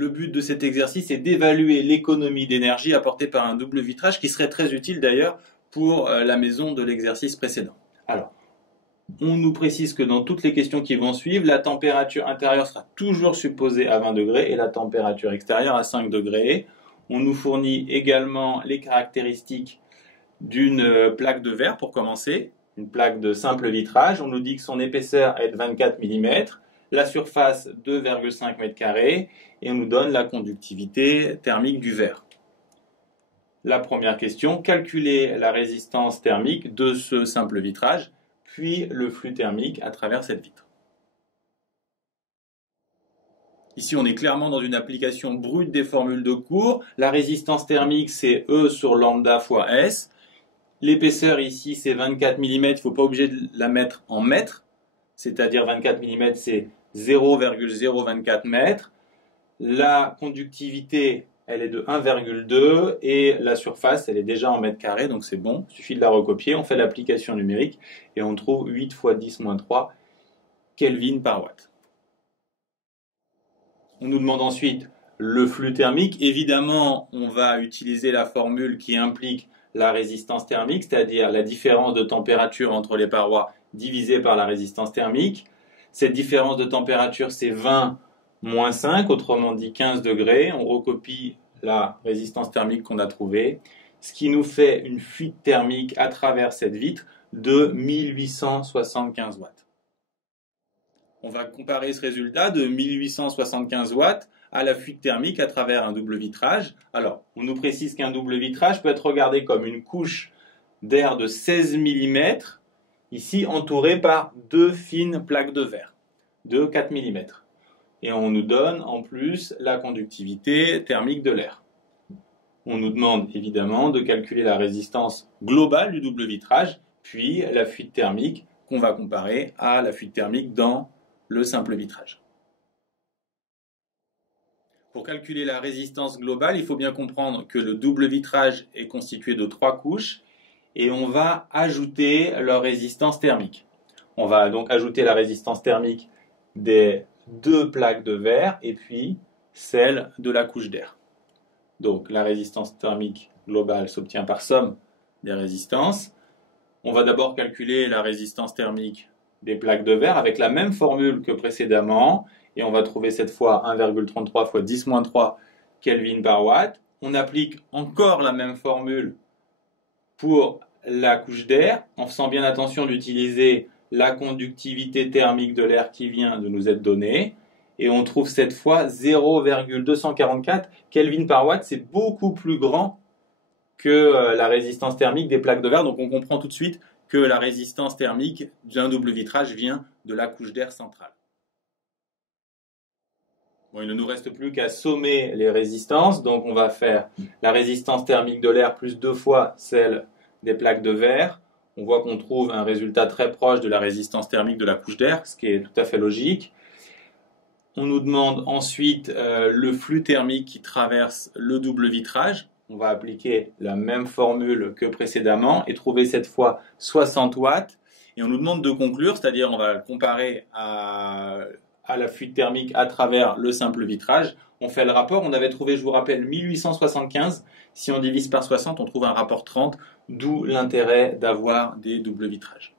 le but de cet exercice est d'évaluer l'économie d'énergie apportée par un double vitrage qui serait très utile d'ailleurs pour la maison de l'exercice précédent. Alors, on nous précise que dans toutes les questions qui vont suivre, la température intérieure sera toujours supposée à 20 degrés et la température extérieure à 5 degrés. On nous fournit également les caractéristiques d'une plaque de verre pour commencer, une plaque de simple vitrage. On nous dit que son épaisseur est de 24 mm, la surface 2,5 m² et on nous donne la conductivité thermique du verre. La première question, calculer la résistance thermique de ce simple vitrage, puis le flux thermique à travers cette vitre. Ici, on est clairement dans une application brute des formules de cours. La résistance thermique, c'est E sur lambda fois S. L'épaisseur ici, c'est 24 mm. Il ne faut pas obliger de la mettre en mètres. C'est-à-dire 24 mm, c'est 0,024 mètres. La conductivité, elle est de 1,2 et la surface, elle est déjà en mètres carrés, donc c'est bon. Il suffit de la recopier. On fait l'application numérique et on trouve 8 fois 10-3 Kelvin par watt. On nous demande ensuite le flux thermique. Évidemment, on va utiliser la formule qui implique la résistance thermique, c'est-à-dire la différence de température entre les parois divisée par la résistance thermique. Cette différence de température, c'est 20 moins 5, autrement dit 15 degrés. On recopie la résistance thermique qu'on a trouvée, ce qui nous fait une fuite thermique à travers cette vitre de 1875 watts. On va comparer ce résultat de 1875 watts à la fuite thermique à travers un double vitrage. Alors, on nous précise qu'un double vitrage peut être regardé comme une couche d'air de 16 mm, ici entourée par deux fines plaques de verre de 4 mm. Et on nous donne en plus la conductivité thermique de l'air. On nous demande évidemment de calculer la résistance globale du double vitrage, puis la fuite thermique qu'on va comparer à la fuite thermique dans le simple vitrage. Pour calculer la résistance globale, il faut bien comprendre que le double vitrage est constitué de 3 couches et on va ajouter leur résistance thermique. On va donc ajouter la résistance thermique des deux plaques de verre et puis celle de la couche d'air. Donc la résistance thermique globale s'obtient par somme des résistances. On va d'abord calculer la résistance thermique des plaques de verre avec la même formule que précédemment et on va trouver cette fois 1,33 fois 10-3 Kelvin par watt. On applique encore la même formule pour la couche d'air en faisant bien attention d'utiliser la conductivité thermique de l'air qui vient de nous être donnée et on trouve cette fois 0,244 Kelvin par watt. C'est beaucoup plus grand que la résistance thermique des plaques de verre, donc on comprend tout de suite que la résistance thermique d'un double vitrage vient de la couche d'air centrale. Bon, il ne nous reste plus qu'à sommer les résistances, donc on va faire la résistance thermique de l'air plus 2 fois celle des plaques de verre. On voit qu'on trouve un résultat très proche de la résistance thermique de la couche d'air, ce qui est tout à fait logique. On nous demande ensuite le flux thermique qui traverse le double vitrage. On va appliquer la même formule que précédemment et trouver cette fois 60 watts. Et on nous demande de conclure, c'est-à-dire on va le comparer à la fuite thermique à travers le simple vitrage. On fait le rapport, on avait trouvé, je vous rappelle, 1875. Si on divise par 60, on trouve un rapport 30, d'où l'intérêt d'avoir des doubles vitrages.